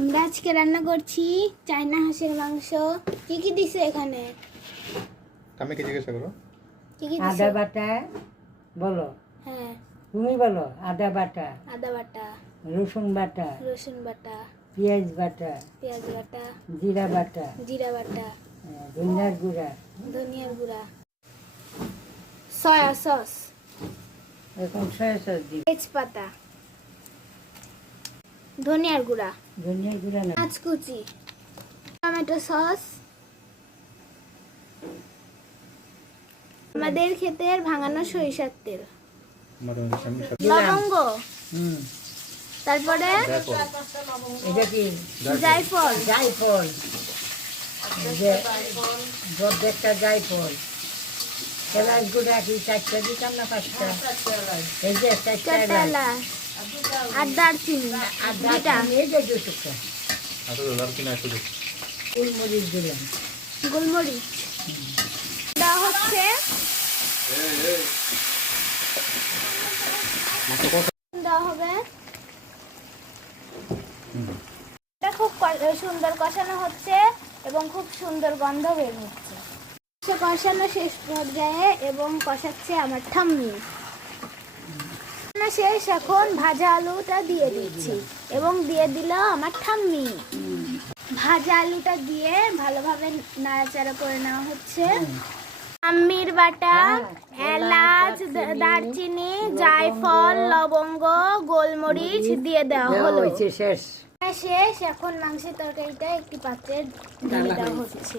আমরা আজকে রান্না করছি চায়না হাঁসের মাংস। কি কি দিছো এখানে? আমি কি জিজ্ঞাসা করো? কি কি আদা দিছো? বাটা বলো, হ্যাঁ, তুমি বলো। আদা বাটা, আদা বাটা, রসুন বাটা, রসুন বাটা, পেঁয়াজ বাটা, পেঁয়াজ বাটা, জিরা বাটা, জিরা বাটা, ধনিয়ার গুঁড়া, ধনিয়ার গুঁড়া, সয়া সস, এখন সয়া সস দিই। তেজপাতা, ধনিয়ার গুঁড়া, ধনিয়ার গুঁড়া না, পেঁয়াজ কুচি, টমেটো সস, আমাদের ক্ষেতের ভাঙানো সরিষার তেল, লবঙ্গ, তারপরে এটা কি জায়ফল, জায়ফল, যে একটা জায়ফল, এলাচ গুঁড়া কি 4টা দিতাম না 5টা? এই যে 4টা চারটা এলাচ এলাচ, আর দারচিনি, আর দুইটা, দারচিনি, এই যে 2 টুকরা গোলমরিচ দিলাম। গোলমরিচ দেওয়া হচ্ছে, দেওয়া হবে। এটা খুব সুন্দর কষানো হচ্ছে এবং খুব সুন্দর গন্ধ বের হচ্ছে। কষানো শেষ পর্যায়ে এবং কষাচ্ছে আমার ঠাম্মি। শেষ, এখন ভাজা আলুটা দিয়ে দিচ্ছি এবং দিয়ে দিল আমার ঠাম্মি। ভাজা আলুটা দিয়ে ভালোভাবে নাড়াচাড়া করে নেওয়া হচ্ছে। ঠাম্মির বাটা, এলাচ, দারচিনি, জায়ফল, লবঙ্গ, গোলমরিচ দিয়ে দেওয়া হলো। শেষ শেষ, এখন মাংসের তরকারিটা একটি পাত্রে ঢেলে দেওয়া হচ্ছে।